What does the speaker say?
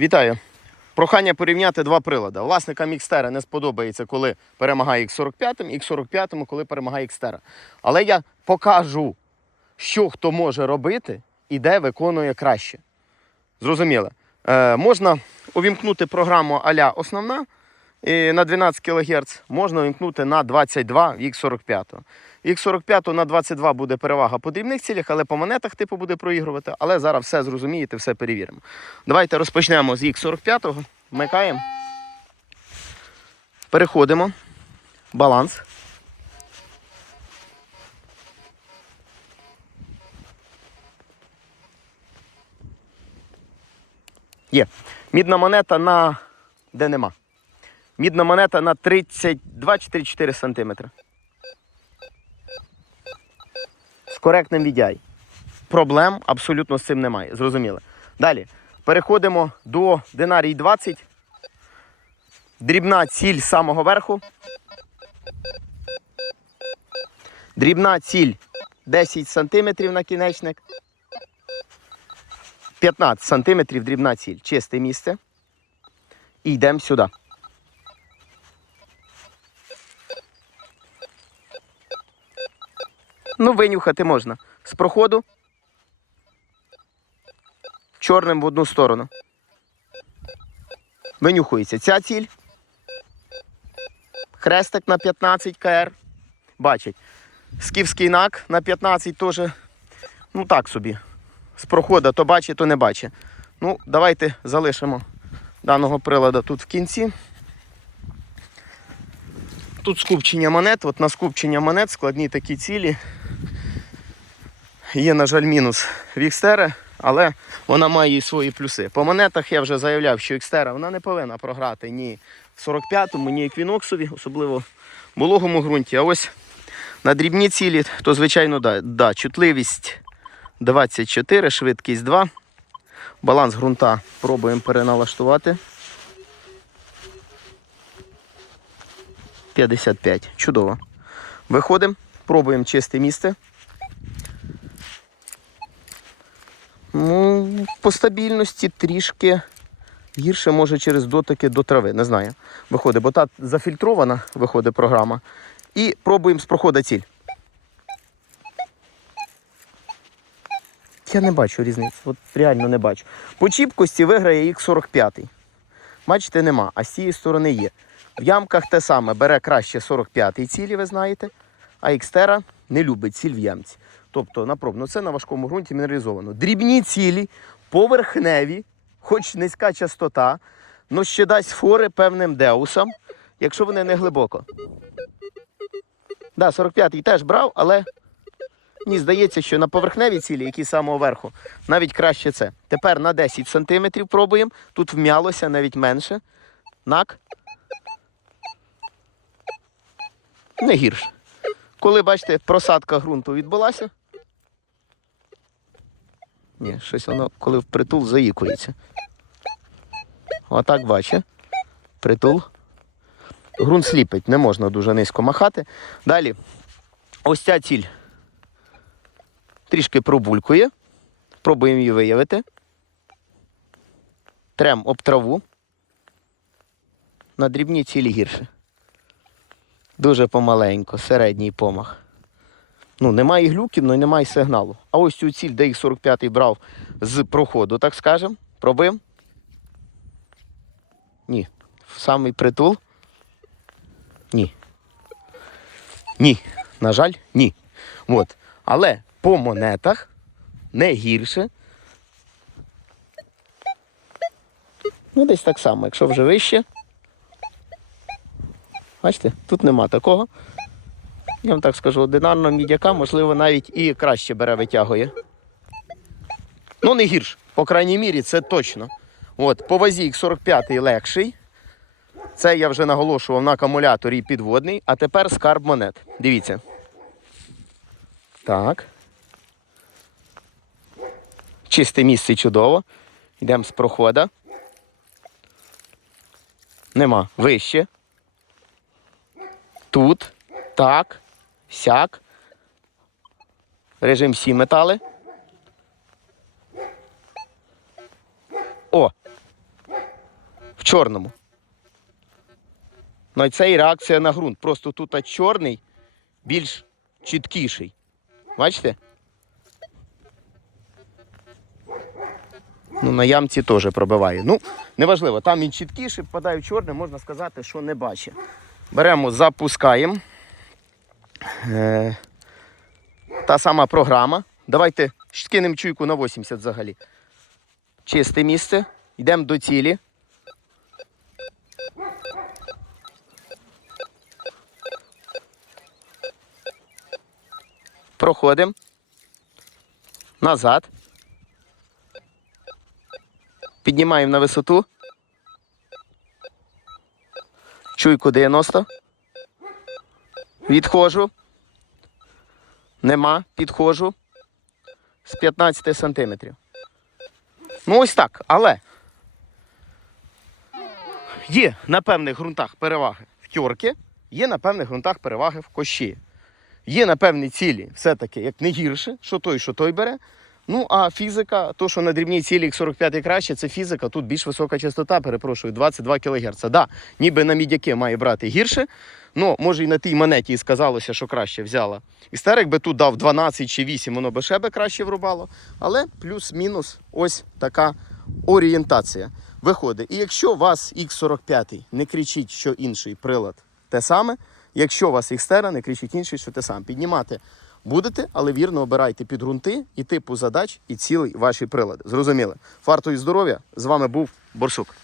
Вітаю. Прохання порівняти два прилади. Власникам Xtera не сподобається, коли перемагає X45, X45, коли перемагає Xtera. Але я покажу, що хто може робити і де виконує краще. Зрозуміло. Е, можна увімкнути програму а-ля основна і на 12 кГц, можна увімкнути на 22 X45. X45 на 22 буде перевага по дрібних цілях, але по монетах типу буде проігрувати. Але зараз все зрозумієте, все перевіримо. Давайте розпочнемо з X45. Вмикаємо. Переходимо. Баланс. Є. Мідна монета на. Де нема? Мідна монета на 32-34 см. З коректним VDI. Проблем абсолютно з цим немає. Зрозуміло. Далі. Переходимо до динарій 20. Дрібна ціль самого верху. Дрібна ціль 10 см накінечник. 15 см дрібна ціль. Чисте місце. І йдемо сюди. Винюхати можна. З проходу. Чорним в одну сторону. Винюхується ця ціль. Хрестик на 15 КР. Бачить. Скіфський нак на 15 теж. Ну так собі. З проходу то бачить, то не бачить. Ну, давайте залишимо даного приладу тут в кінці. Тут скупчення монет. От на скупчення монет складні такі цілі. Є, на жаль, мінус в Xterra, але вона має і свої плюси. По монетах я вже заявляв, що Xterra вона не повинна програти ні 45-му, ні Equinox, особливо в вологому ґрунті. А ось на дрібні цілі, то звичайно, да, да, чутливість 24, швидкість 2. Баланс ґрунта пробуємо переналаштувати. 55. Чудово. Виходимо, пробуємо чисте місце. Ну, по стабільності трішки гірше, може, через дотики до трави. Не знаю. Виходить, бо та зафільтрована, виходить програма. І пробуємо з проходу ціль. Я не бачу різниці. От реально не бачу. По чіпкості виграє X45. Бачите, нема, а з цієї сторони є. В ямках те саме бере краще 45-й цілі, ви знаєте. А Xterra не любить ціль в ямці. Тобто, напроб, ну це на важкому ґрунті мінералізовано. Дрібні цілі, поверхневі, хоч низька частота, але ще дасть фори певним деусам, якщо вони не глибоко. Да, 45-й теж брав, але мені здається, що на поверхневі цілі, які з самого верху, навіть краще це. Тепер на 10 см пробуємо. Тут вм'ялося навіть менше. Нак. Не гірше. Коли, бачите, просадка ґрунту відбулася. Ні, щось воно, коли впритул заїкується. Отак бачите. Притул. Ґрунт сліпить, не можна дуже низько махати. Далі, ось ця ціль трішки пробулькує. Пробуємо її виявити. Трем об траву. На дрібні цілі гірше. Дуже помаленько, середній помах. Ну, немає глюків, ну і немає сигналу. А ось цю ціль, де їх 45-й брав з проходу, так скажемо, пробив. Ні. В самий притул. Ні. Ні. На жаль, ні. От. Але по монетах не гірше. Ну, десь так само, якщо вже вище. Бачите, тут нема такого. Я вам так скажу, одинарного мідяка, можливо, навіть і краще бере витягує. Ну, не гірш, по крайній мірі, це точно. От, по вазі X45 легший. Це я вже наголошував на акумуляторі підводний, а тепер скарб монет. Дивіться. Так. Чисте місце чудово. Йдемо з прохода. Нема. Вище. Тут, так, сяк. Режим всі метали. О! В чорному. Ну і це і реакція на ґрунт. Просто тут чорний більш чіткіший. Бачите? Ну, на ямці теж пробиває. Ну, неважливо, там він чіткіший, впадає в чорне, можна сказати, що не бачить. Беремо, запускаємо. Е, та сама програма. Давайте скинемо чуйку на 80 взагалі. Чисте місце. Йдемо до цілі. Проходимо. Назад. Піднімаємо на висоту. Чуйку 90. Відходжу. Нема. Підходжу. З 15 сантиметрів. Ну, ось так. Але є на певних ґрунтах переваги в тьорки, є на певних ґрунтах переваги в кощі. Є на певні цілі все-таки як не гірше, що той, що той бере. Ну, а фізика, то, що на дрібній цілі як 45 краще, це фізика, тут більш висока частота, перепрошую, 22 кГц. Да, ніби на мідяки має брати гірше, ну, може і на тій монеті і сказалося, що краще взяла. Істерик би тут дав 12 чи 8, воно би ще би краще врубало. Але плюс-мінус ось така орієнтація виходить. І якщо у вас X45 не кричить, що інший прилад те саме, якщо вас Xterra не кричить інший, що те саме, піднімати будете, але вірно обирайте під ґрунти і типу задач, і цілий ваші прилади. Зрозуміли? Фарту і здоров'я! З вами був Борсук.